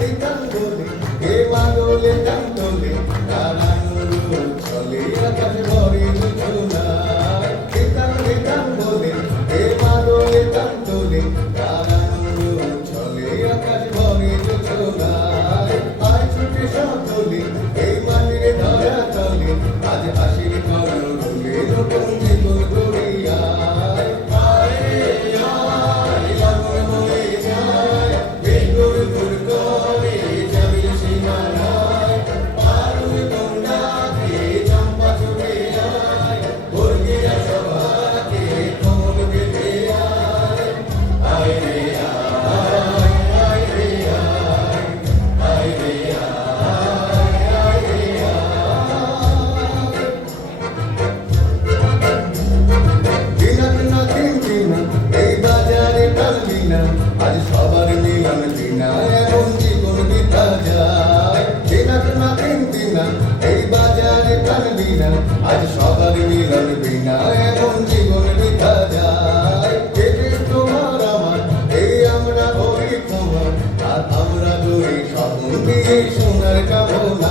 দিতাম বলে এ মাগলে টান তোলে কানাগুলো চলে আকাশ ভরে যোজনায় দিতাম বলে এ মাগলে টান তোলে কানাগুলো চলে আকাশ ভরে যোজনায় আয় ছুটে সকলে এই মাটির ধরা তলে আজ হাসির কলর ভুলে নতুন জীবন গড়িয়ায় আজ সবার মিলন বিনা এমন জীবন বিতা যায় দিনাত না দিন দিনা এই বাজারে টানবি না আজ সবার মিলন বিনা এমন জীবন বিতা যায় কেটে তোমার আমার এই আমরা ওই তোমার আর আমরা দুই স্বপ্ন দিয়ে সোনার কামনা